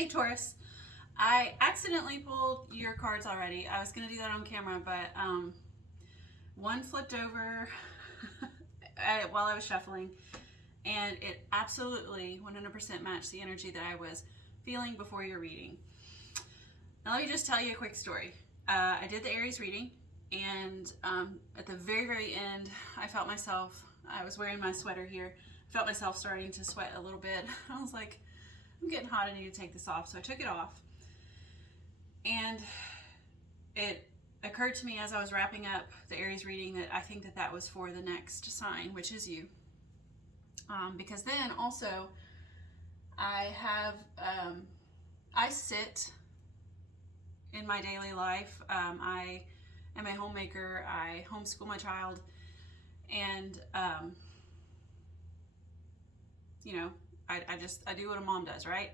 Hey Taurus, I accidentally pulled your cards already. I was going to do that on camera, but one flipped over while I was shuffling, and it absolutely 100% matched the energy that I was feeling before your reading. Now let me just tell you a quick story. I did the Aries reading, and at the very, very end, I felt myself, I was wearing my sweater here, felt myself starting to sweat a little bit. I was like, I'm getting hot, I need to take this off. So I took it off, and it occurred to me as I was wrapping up the Aries reading that I think that that was for the next sign, which is you. Because then also I have, I sit in my daily life. I am a homemaker. I homeschool my child, and you know, I do what a mom does, right?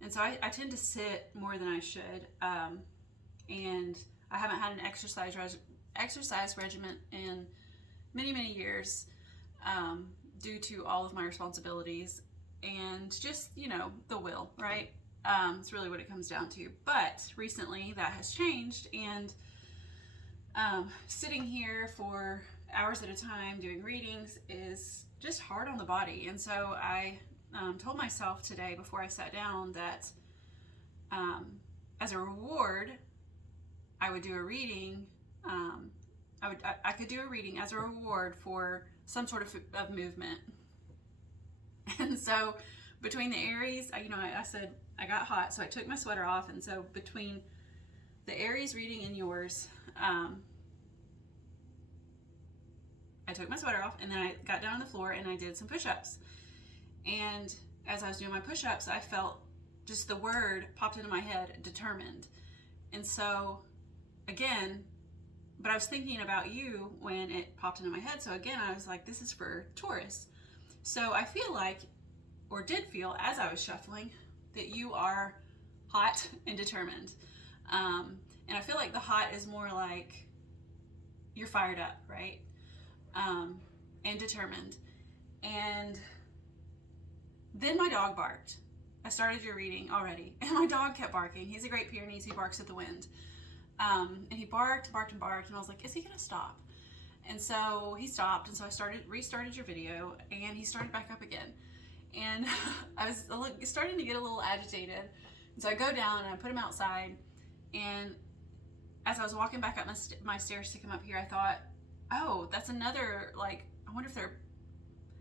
And so I tend to sit more than I should, and I haven't had an exercise regimen in many years, due to all of my responsibilities and just, you know, the will, right? It's really what it comes down to. But recently that has changed, and sitting here for hours at a time doing readings is just hard on the body. And so I told myself today before I sat down that as a reward, I would do a reading. I could do a reading as a reward for some sort of movement. And so between the Aries, I said I got hot, so I took my sweater off. And so between the Aries reading and yours, I took my sweater off, and then I got down on the floor and I did some push-ups. And as I was doing my push-ups, I felt just the word popped into my head, determined. And so again, but I was thinking about you when it popped into my head. So again, I was like, this is for Taurus. So I feel like, or did feel as I was shuffling, that you are hot and determined. And I feel like the hot is more like you're fired up, right? And determined. And then my dog barked. I started your reading already, and my dog kept barking. He's a Great Pyrenees. He barks at the wind. And he barked, and I was like, is he gonna stop? And so he stopped, and so I restarted your video, and he started back up again. And I was starting to get a little agitated. And so I go down and I put him outside, and as I was walking back up my stairs to come up here, I thought, oh, that's another, like, I wonder if they're,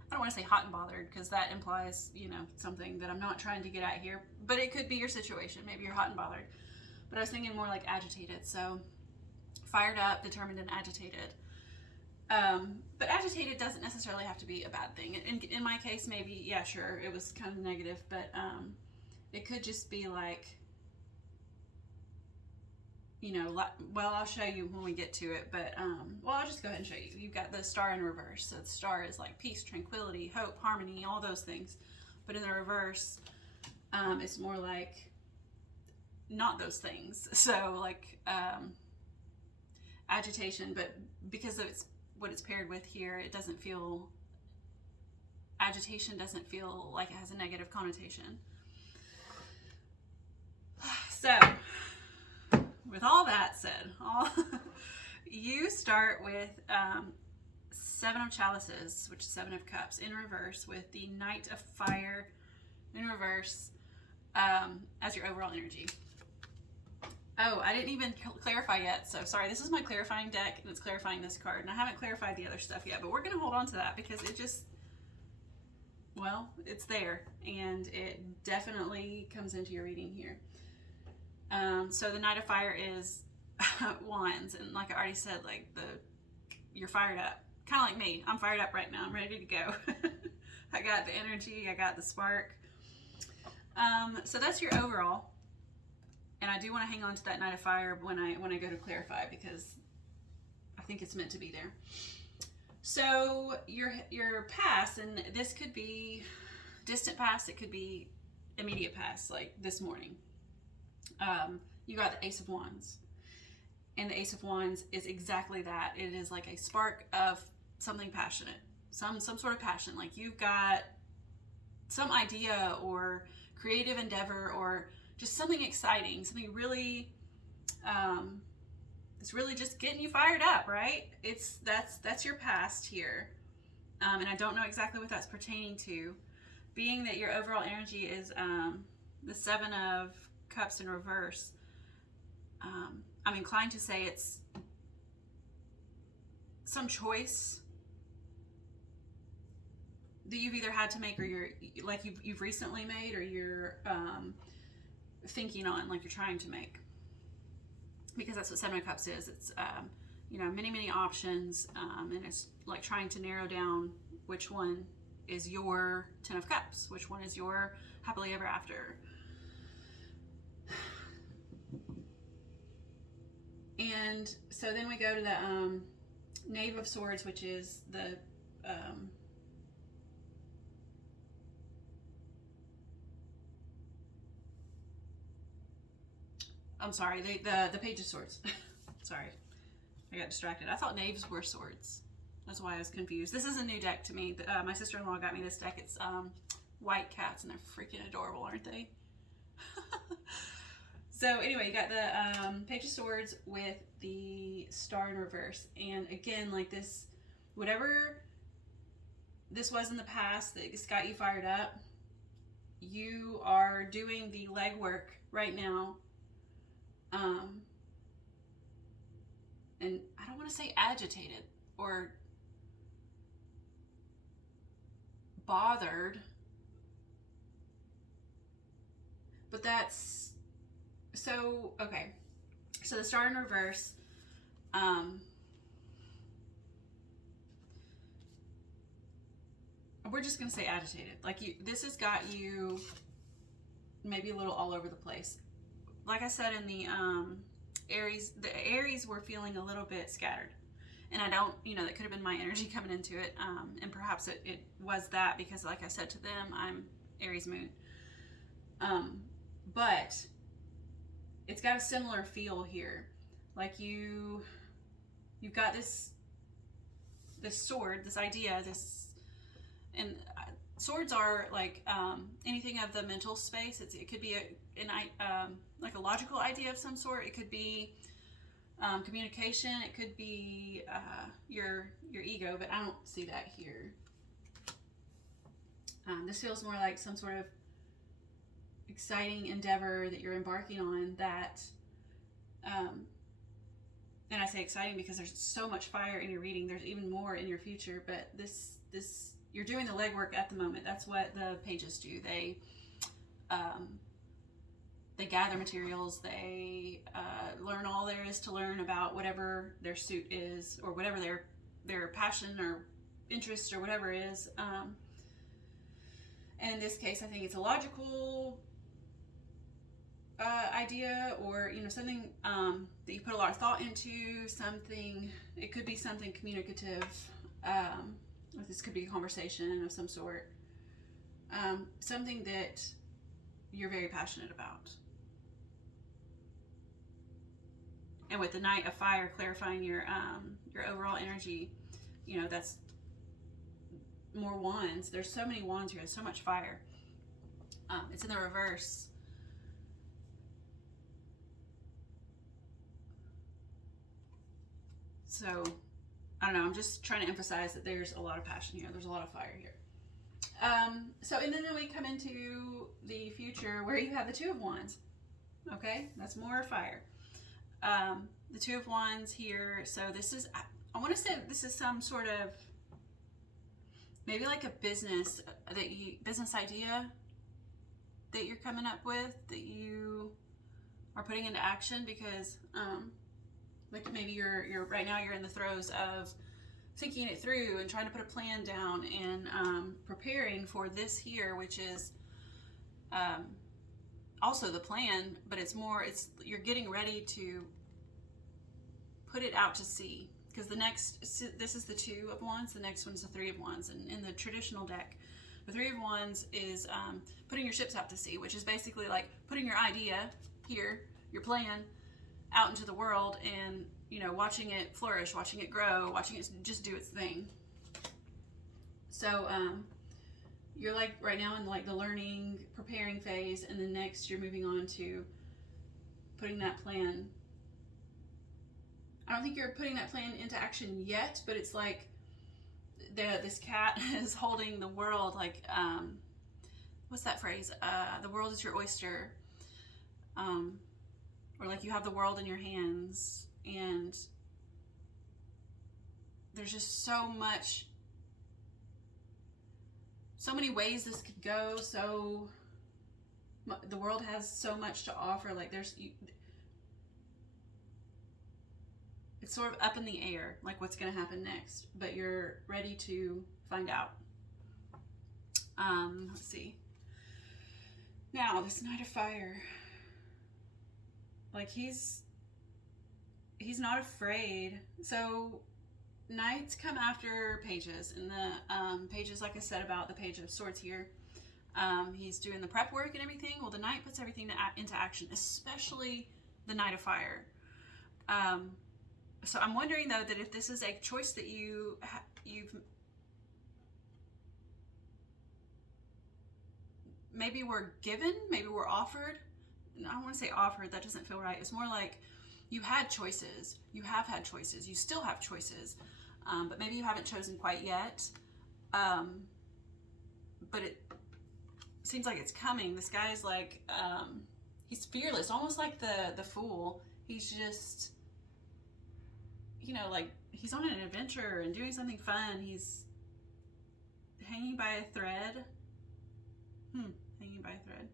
I don't want to say hot and bothered, because that implies, you know, something that I'm not trying to get at here, but it could be your situation. Maybe you're hot and bothered. But I was thinking more like agitated. So fired up, determined, and agitated. But agitated doesn't necessarily have to be a bad thing. In my case, maybe, yeah, sure, it was kind of negative, but it could just be like, you know, well, I'll show you when we get to it, but, well, I'll just go ahead and show you. You've got the star in reverse. So the star is like peace, tranquility, hope, harmony, all those things. But in the reverse, it's more like not those things. So like agitation, but because it's what it's paired with here, it doesn't feel, agitation doesn't feel like it has a negative connotation. So with all that said, you start with Seven of Chalices, which is Seven of Cups in reverse, with the Knight of Fire in reverse as your overall energy. Oh, I didn't even clarify yet, so sorry. This is my clarifying deck, and it's clarifying this card, and I haven't clarified the other stuff yet, but we're going to hold on to that because it just, well, it's there, and it definitely comes into your reading here. So the Knight of Fire is wands, and like I already said, like you're fired up, kind of like me. I'm fired up right now. I'm ready to go. I got the energy. I got the spark. So that's your overall, and I do want to hang on to that Knight of Fire when I go to clarify, because I think it's meant to be there. So your past, and this could be distant past. It could be immediate past, like this morning. You got the Ace of Wands, and the Ace of Wands is exactly that. It is like a spark of something passionate, some sort of passion. Like you've got some idea or creative endeavor, or just something exciting, something really, it's really just getting you fired up, right? That's your past here. And I don't know exactly what that's pertaining to. Being that your overall energy is the Seven of Cups in reverse, I'm inclined to say it's some choice that you've either had to make, or you've recently made, or you're thinking on, like you're trying to make. Because that's what Seven of Cups is. It's many options, and it's like trying to narrow down which one is your Ten of Cups, which one is your happily ever after. And so then we go to the Knave of Swords, which is the I'm sorry, the Page of Swords. Sorry, I got distracted. I thought knaves were swords. That's why I was confused. This is a new deck to me. My sister-in-law got me this deck. It's white cats, and they're freaking adorable, aren't they? So anyway, you got the Page of Swords with the Star in reverse. And again, like this, whatever this was in the past that got you fired up, you are doing the legwork right now. And I don't want to say agitated or bothered, but that's so okay. So the Star in reverse, we're just gonna say agitated. Like this has got you maybe a little all over the place. Like I said in the Aries were feeling a little bit scattered. And I don't, that could have been my energy coming into it. And perhaps it was that because, like I said to them, I'm Aries moon. But it's got a similar feel here. Like you've got this sword, this idea, and swords are like anything of the mental space. It could be like a logical idea of some sort. It could be communication. It could be your ego, but I don't see that here. This feels more like some sort of exciting endeavor that you're embarking on. That, and I say exciting because there's so much fire in your reading. There's even more in your future, but this you're doing the legwork at the moment. That's what the pages do. They gather materials. They learn all there is to learn about whatever their suit is, or whatever their passion or interest or whatever is. And in this case, I think it's a logical idea, or something that you put a lot of thought into. Something. It could be something communicative. This could be a conversation of some sort. Something that you're very passionate about. And with the Knight of Fire clarifying your overall energy, that's more wands. There's so many wands here. There's so much fire. It's in the reverse. So, I don't know. I'm just trying to emphasize that there's a lot of passion here. There's a lot of fire here. And then we come into the future where you have the Two of Wands. Okay, that's more fire. The Two of Wands here. So this is, I want to say this is some sort of, maybe like a business idea that you're coming up with, that you are putting into action, because like maybe you're right now you're in the throes of thinking it through and trying to put a plan down and preparing for this here, which is also the plan, but you're getting ready to put it out to sea. Because this is the Two of Wands, the next one's the Three of Wands. And in the traditional deck, the Three of Wands is putting your ships out to sea, which is basically like putting your idea here, your plan, out into the world, and watching it flourish, watching it grow, watching it just do its thing. So you're like right now in like the learning, preparing phase, and then next you're moving on to putting that plan. I don't think you're putting that plan into action yet, but it's like this cat is holding the world, like, what's that phrase? The world is your oyster. Or like you have the world in your hands, and there's just so many ways this could go. So the world has so much to offer. Like it's sort of up in the air, like what's going to happen next, but you're ready to find out. Let's see. Now, this Knight of Fire, like he's not afraid. So Knights come after pages, and the pages, like I said about the Page of Swords here, he's doing the prep work and everything. Well, the Knight puts everything into action, especially the Knight of Fire. So I'm wondering, though, that if this is a choice that you've maybe were given, maybe were offered. I don't want to say offered, that doesn't feel right. It's more like you had choices. You have had choices. You still have choices. But maybe you haven't chosen quite yet. But it seems like it's coming. This guy's like, he's fearless, almost like the Fool. He's just, you know, like he's on an adventure and doing something fun. He's hanging by a thread. Hanging by a thread.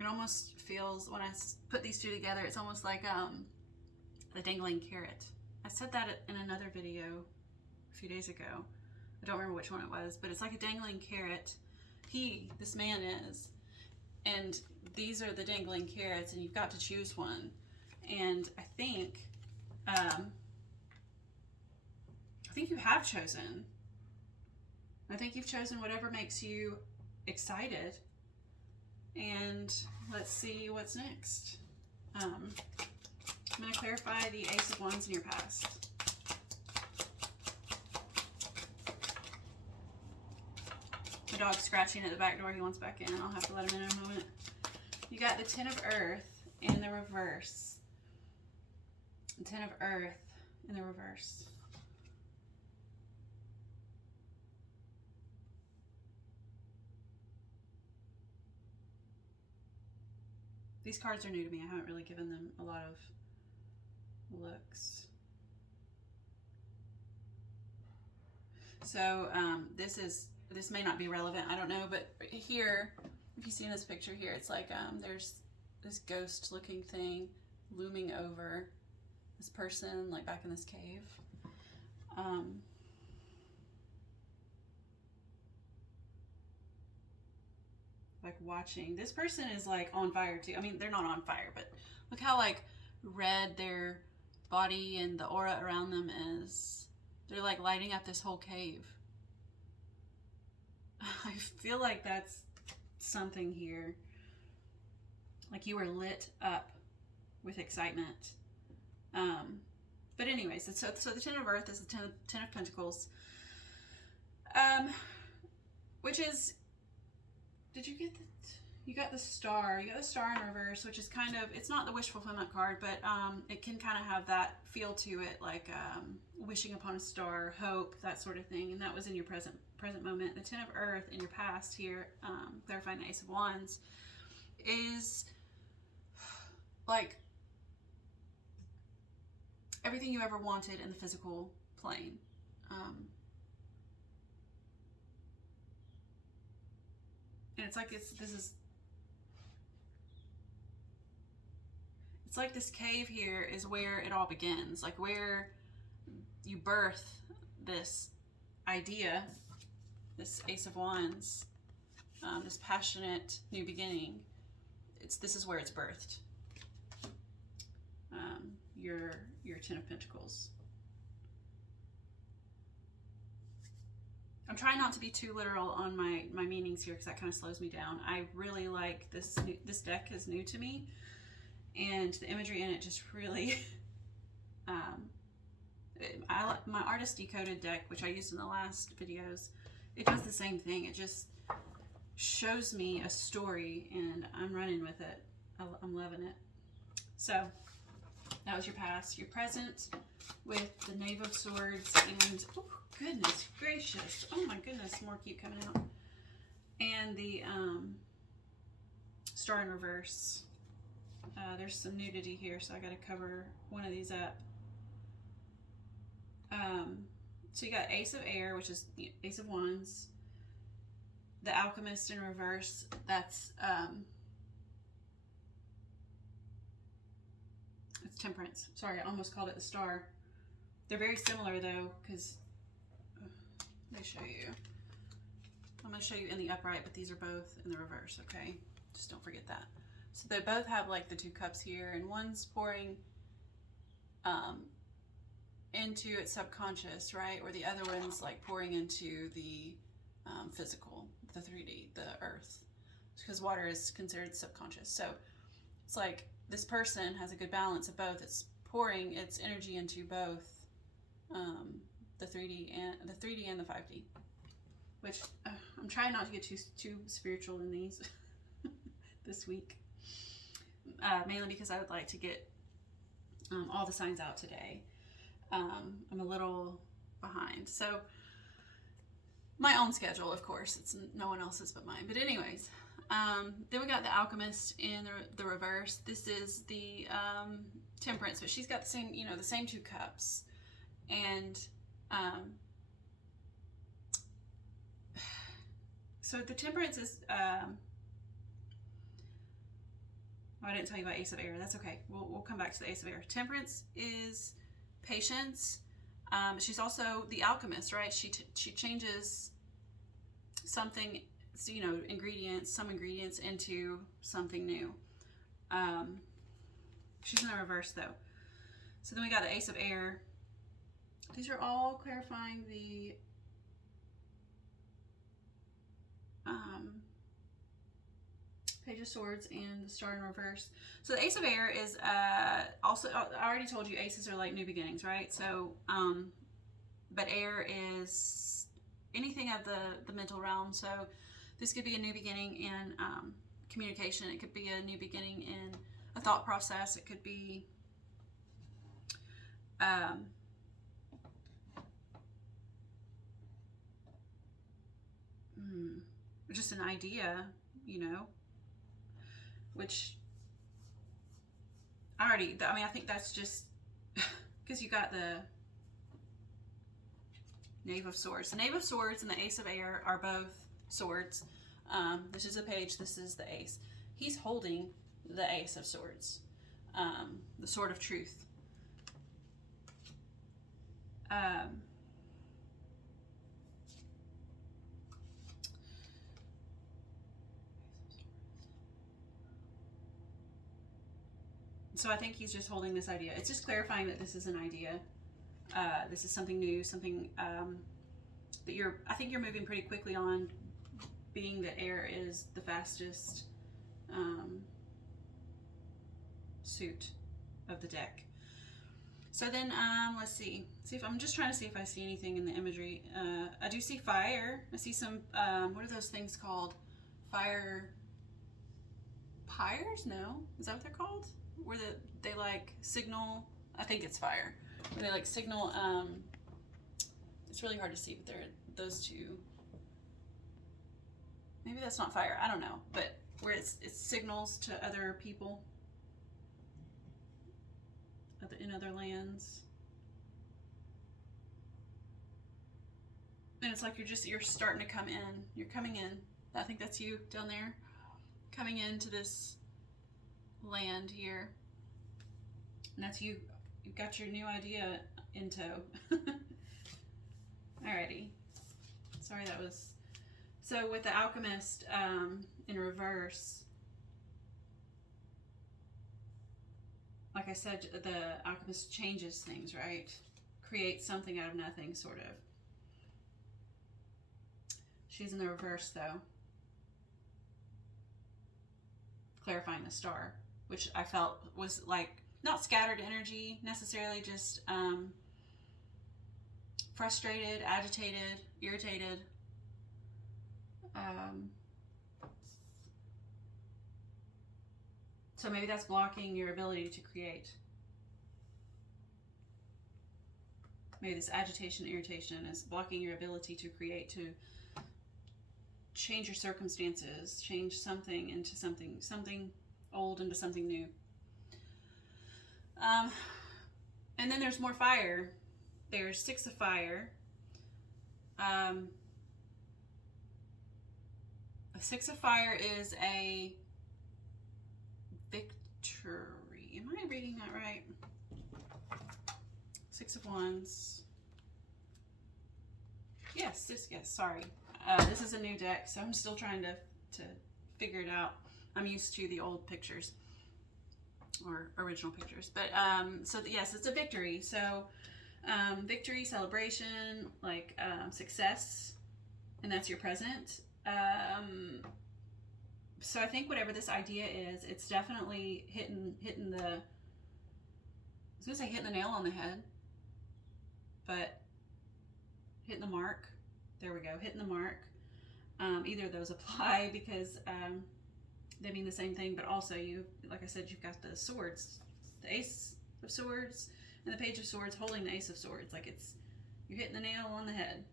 It almost feels, when I put these two together, it's almost like the dangling carrot. I said that in another video a few days ago. I don't remember which one it was, but it's like a dangling carrot. This man is, and these are the dangling carrots, and you've got to choose one. And I think you have chosen. I think you've chosen whatever makes you excited. And let's see what's next. I'm going to clarify the Ace of Wands in your past. My dog's scratching at the back door. He wants back in. I'll have to let him in a moment. You got the Ten of Earth in the reverse. The Ten of Earth in the reverse. These cards are new to me. I haven't really given them a lot of looks. So this may not be relevant. I don't know, but here, if you see in this picture here, it's like there's this ghost-looking thing looming over this person, like back in this cave. Like watching. This person is like on fire too. I mean, they're not on fire, but look how like red their body and the aura around them is. They're like lighting up this whole cave. I feel like that's something here. Like you were lit up with excitement. But anyways, so the Ten of Earth is the Ten of Pentacles. Which is, did you get you got the Star. You got the Star in reverse, which is kind of, it's not the wish fulfillment card, but it can kind of have that feel to it, like wishing upon a star, hope, that sort of thing. And that was in your present moment. The Ten of Earth in your past here, clarifying the Ace of Wands, is like everything you ever wanted in the physical plane. And it's like it's like this cave here is where it all begins, like where you birth this idea, this Ace of Wands, this passionate new beginning. This is where it's birthed. Your Ten of Pentacles. I'm trying not to be too literal on my meanings here because that kind of slows me down. I really like this. This deck is new to me, and the imagery in it just really. I like my Artist Decoded deck, which I used in the last videos. It does the same thing. It just shows me a story, and I'm running with it. I'm loving it. So that was your past. Your present with the Knave of Swords and oh goodness gracious, oh my goodness, more keep coming out, and the Star in Reverse. There's some nudity here, so I got to cover one of these up. So you got Ace of Air, which is Ace of Wands. The Alchemist in reverse, that's it's Temperance. Sorry, I almost called it the Star. They're very similar though, because they show you. I'm going to show you in the upright, but these are both in the reverse, okay? Just don't forget that. So they both have like the 2 cups here, and one's pouring into its subconscious, right? Or the other one's like pouring into the physical, the 3D, the earth. Because water is considered subconscious. So it's like this person has a good balance of both. It's pouring its energy into both the 3D and the 5D. Which I'm trying not to get too spiritual in these this week. Mainly because I would like to get all the signs out today. I'm a little behind. So my own schedule, of course, it's no one else's but mine. But anyways, then we got the Alchemist in the reverse. This is the Temperance, but she's got the same, the same 2 cups. And so the Temperance is, I didn't tell you about Ace of Air. That's okay. We'll come back to the Ace of Air. Temperance is patience. She's also the alchemist, right? She changes something, some ingredients into something new. She's in the reverse though. So then we got the Ace of Air. These are all clarifying the Page of Swords and the Star in Reverse. So the Ace of Air is also, I already told you aces are like new beginnings, right? So, but air is anything of the mental realm. So this could be a new beginning in communication. It could be a new beginning in a thought process. It could be just an idea, which I think that's just because you got the Knave of Swords. The Knave of Swords and the Ace of Air are both swords. This is a page, this is the ace. He's holding the Ace of Swords, the Sword of Truth. So I think he's just holding this idea. It's just clarifying that this is an idea. This is something new, something that I think you're moving pretty quickly on, being that air is the fastest suit of the deck. So then let's see if I'm just trying to see if I see anything in the imagery. I do see fire. I see some what are those things called? Fire pyres? No, is that what they're called? Where they like signal, I think it's fire, where they like signal, it's really hard to see, but they're those two, maybe that's not fire, I don't know, but where it signals to other people in other lands, and it's like you're starting to come in, you're coming in, I think that's you down there, coming into this land here, and that's you. You've got your new idea in tow. Alrighty. Sorry, that was so with the Alchemist in reverse. Like I said, the Alchemist changes things, right? Creates something out of nothing, sort of. She's in the reverse though. Clarifying the star, which I felt was like not scattered energy necessarily, just frustrated, agitated, irritated. So maybe that's blocking your ability to create. Maybe this agitation, irritation is blocking your ability to create, to change your circumstances, change something into something old into something new. And then there's more fire. There's 6 of fire. A 6 of fire is a victory. Am I reading that right? 6 of Wands. Yes, sorry. This is a new deck, so I'm still trying to figure it out. I'm used to the old pictures or original pictures. But so yes, it's a victory. So victory, celebration, like success, and that's your present. So I think whatever this idea is, it's definitely hitting the, I was gonna say hitting the nail on the head, but hitting the mark. There we go, hitting the mark. Either of those apply because they mean the same thing, but also you, like I said, you've got the swords, the Ace of Swords and the Page of Swords holding the Ace of Swords. Like you're hitting the nail on the head.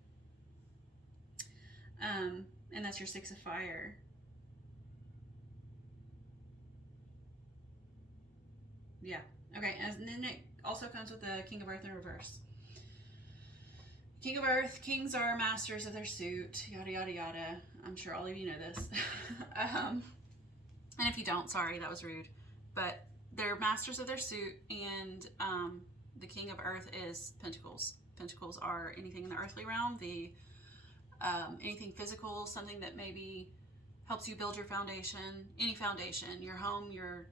And that's your 6 of fire. Yeah. Okay. And then it also comes with the King of Earth in reverse. King of Earth, kings are masters of their suit, yada, yada, yada. I'm sure all of you know this. And if you don't, sorry, that was rude. But they're masters of their suit, and the King of Earth is Pentacles. Pentacles are anything in the earthly realm, anything physical, something that maybe helps you build your foundation, any foundation, your home, your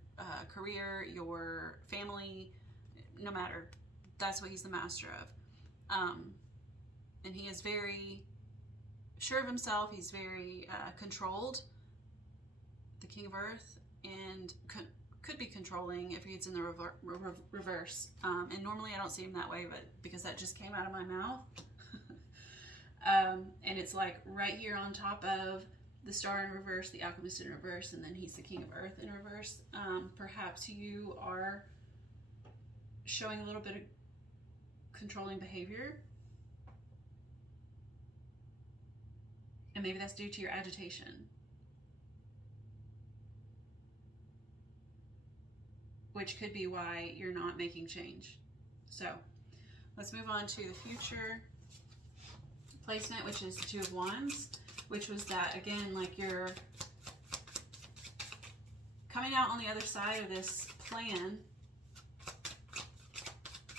career, your family, no matter. That's what he's the master of. And he is very sure of himself. He's very controlled, the King of Earth, and could be controlling if he's in the reverse. And normally I don't see him that way, but because that just came out of my mouth. And it's like right here on top of the Star in reverse, the Alchemist in reverse, and then he's the King of Earth in reverse. Perhaps you are showing a little bit of controlling behavior. And maybe that's due to your agitation. Which could be why you're not making change. So let's move on to the future placement, which is the 2 of Wands, which was that, again, like you're coming out on the other side of this plan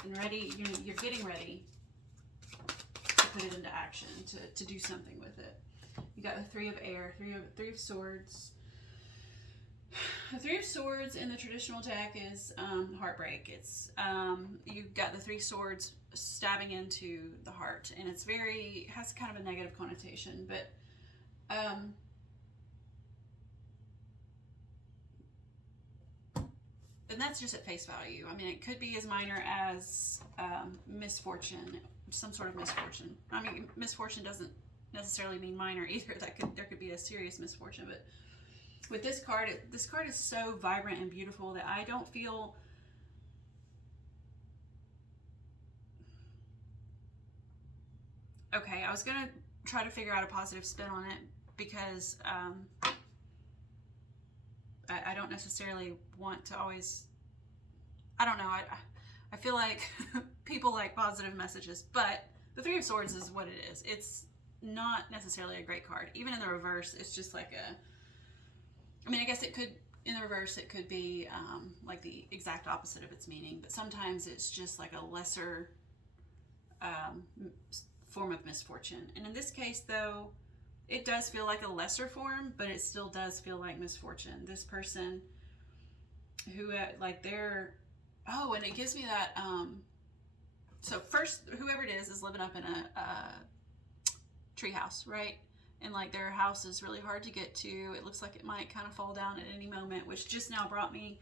and ready, you're getting ready to put it into action, to do something with it. You got the 3 of Air, three of Swords. The 3 of Swords in the traditional deck is heartbreak. It's you've got the 3 swords stabbing into the heart, and it's has kind of a negative connotation, but and that's just at face value. I mean, it could be as minor as misfortune, some sort of misfortune. I mean, misfortune doesn't necessarily mean minor either. There could be a serious misfortune, but with this card is so vibrant and beautiful that I don't feel okay. I was gonna try to figure out a positive spin on it because I don't necessarily want to always, I don't know, I feel like people like positive messages, but the 3 of Swords is what it is. It's not necessarily a great card. Even in the reverse, it's just like I mean, I guess it could, in the reverse, it could be like the exact opposite of its meaning, but sometimes it's just like a lesser form of misfortune. And in this case, though, it does feel like a lesser form, but it still does feel like misfortune. This person who, like, oh, and it gives me that, so first, whoever it is living up in a treehouse, right? and like their house is really hard to get to. It looks like it might kind of fall down at any moment, which just now brought me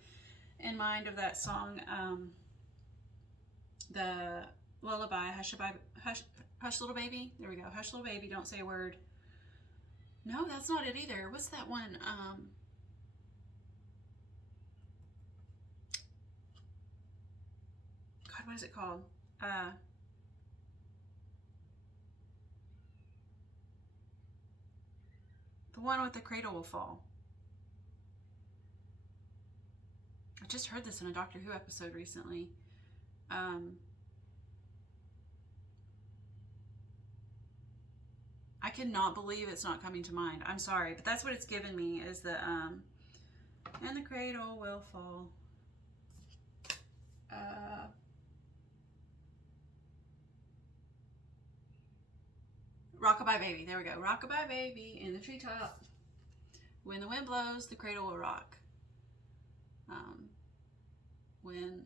in mind of that song, the lullaby, Hush Little Baby. There we go. Hush Little Baby, don't say a word. No, that's not it either. What's that one? God, what is it called? The one with the cradle will fall. I just heard this in a Doctor Who episode recently. I cannot believe it's not coming to mind. I'm sorry, but that's what it's given me, is the and the cradle will fall. Rockabye Baby. There we go. Rockabye Baby in the treetop. When the wind blows, the cradle will rock. When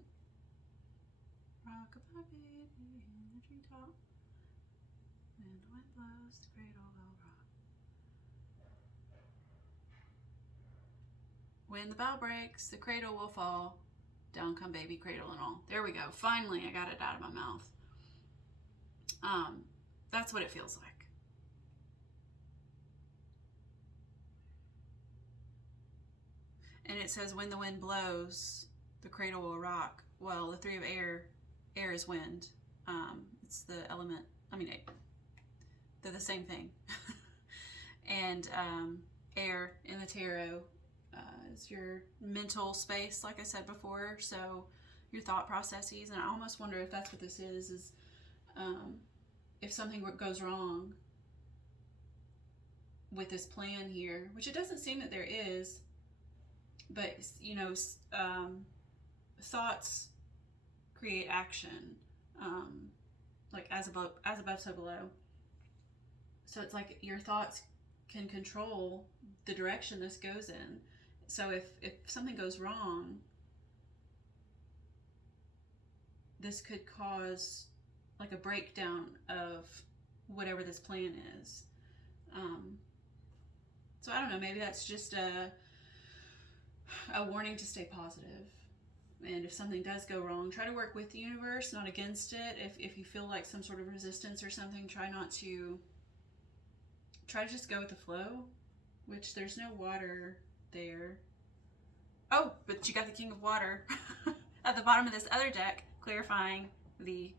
rockabye baby in the treetop. When the wind blows, the cradle will rock. When the bow breaks, the cradle will fall. Down come baby, cradle and all. There we go. Finally, I got it out of my mouth. That's what it feels like. And it says, when the wind blows, the cradle will rock. Well, the three of air is wind. It's the element, they're the same thing. And air in the tarot is your mental space, like I said before. So your thought processes. And I almost wonder if that's what this is if something goes wrong with this plan here, which it doesn't seem that there is. But, you know, thoughts create action, like as above, so below. So it's like your thoughts can control the direction this goes in. So if something goes wrong, this could cause like a breakdown of whatever this plan is. So I don't know, maybe that's just a warning to stay positive. And if something does go wrong, try to work with the universe, not against it. If you feel like some sort of resistance or something, try to just go with the flow, which there's no water there. Oh, but you got the King of Water at the bottom of this other deck, clarifying the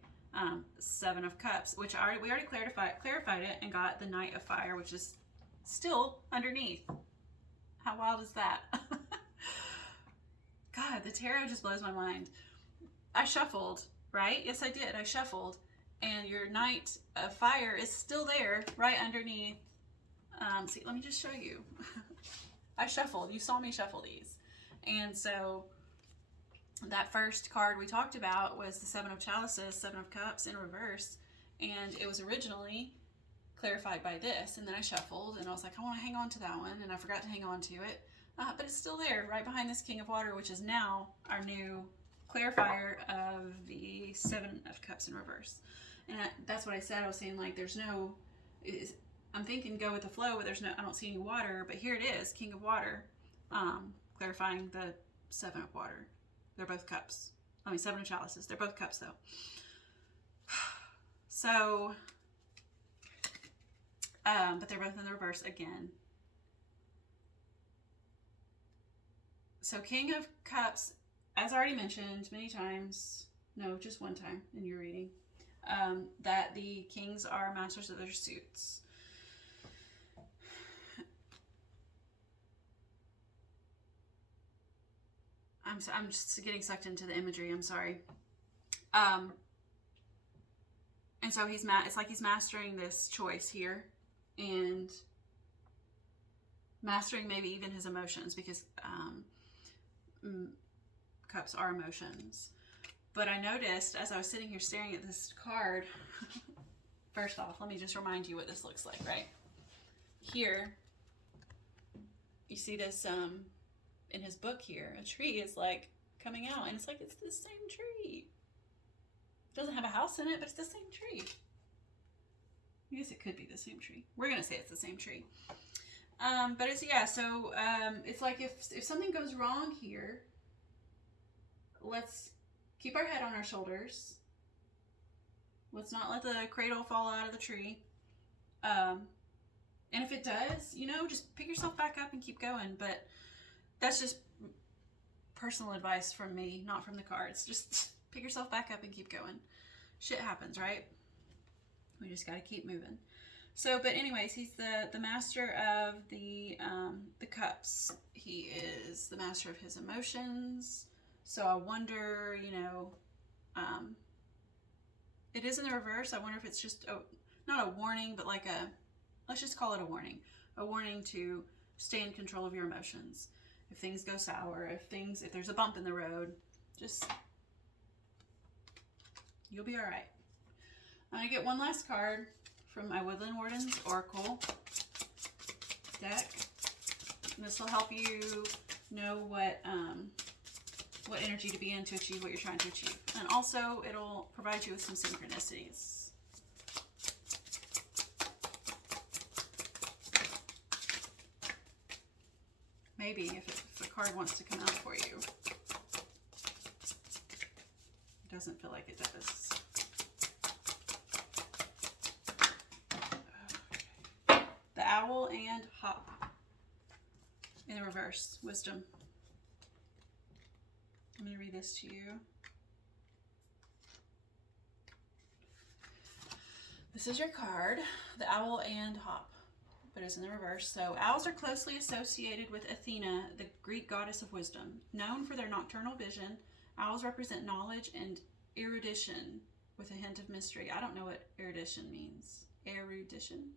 Seven of Cups, which we already clarified it and got the Knight of Fire, which is still underneath. How wild is that? God, the tarot just blows my mind. I shuffled, right? Yes, I did. I shuffled. And your Knight of Fire is still there, right underneath. See, let me just show you. I shuffled. You saw me shuffle these. And so that first card we talked about was the Seven of Chalices, Seven of Cups in reverse. And it was originally clarified by this. And then I shuffled, and I was like, I want to hang on to that one. And I forgot to hang on to it. But it's still there, right behind this King of Water, which is now our new clarifier of the Seven of Cups in reverse. And that's what I said. I was saying, like, there's no, I'm thinking go with the flow, but I don't see any water. But here it is, King of Water, clarifying the Seven of Water. They're both cups. Seven of Chalices. They're both cups, though. So, but they're both in the reverse again. So King of Cups, as I already mentioned many times, no, just one time in your reading, that the kings are masters of their suits. I'm just getting sucked into the imagery. I'm sorry. And so it's like he's mastering this choice here, and mastering maybe even his emotions, because cups are emotions. But I noticed as I was sitting here staring at this card, first off, let me just remind you what this looks like, right? Here, you see this, in his book here, a tree is like coming out, and it's like, it's the same tree. It doesn't have a house in it, but it's the same tree. I guess it could be the same tree. We're going to say it's the same tree. But it's, yeah, so it's like if something goes wrong here, let's keep our head on our shoulders. Let's not let the cradle fall out of the tree. And if it does, you know, just pick yourself back up and keep going. But that's just personal advice from me, not from the cards. Just pick yourself back up and keep going. Shit happens, right? We just got to keep moving. So, but anyways, he's the master of the cups. He is the master of his emotions. So I wonder, you know, it is in the reverse. I wonder if it's just not a warning, but like let's just call it a warning to stay in control of your emotions. If things go sour, if there's a bump in the road, just, you'll be all right. I'm gonna get one last card from my Woodland Wardens Oracle deck. This will help you know what energy to be in to achieve what you're trying to achieve. And also, it'll provide you with some synchronicities. Maybe if the card wants to come out for you. It doesn't feel like it does. Okay. The owl and hop in the reverse. Wisdom. I'm going to read this to you. This is your card, the owl and hop, but it's in the reverse. So owls are closely associated with Athena, the Greek goddess of wisdom. Known for their nocturnal vision, owls represent knowledge and erudition with a hint of mystery. I don't know what erudition means. Erudition?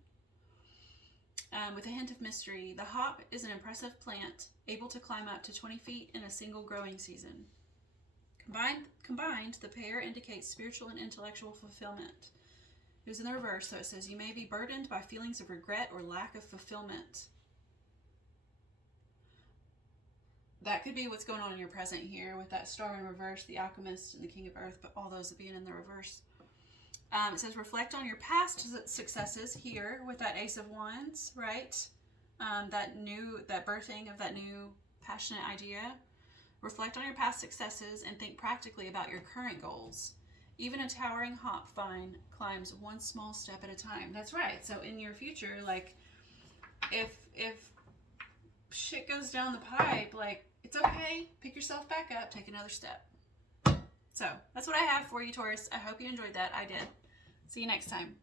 With a hint of mystery. The hop is an impressive plant, able to climb up to 20 feet in a single growing season. Combined, the pair indicates spiritual and intellectual fulfillment. It was in the reverse, so it says, you may be burdened by feelings of regret or lack of fulfillment. That could be what's going on in your present here with that star in reverse, the alchemist, and the king of earth, but all those being in the reverse. It says, reflect on your past successes here with that Ace of Wands, right? That birthing of that new passionate idea. Reflect on your past successes and think practically about your current goals. Even a towering hop vine climbs one small step at a time. That's right. So in your future, like, if shit goes down the pipe, like, it's okay. Pick yourself back up. Take another step. So that's what I have for you, Taurus. I hope you enjoyed that. I did. See you next time.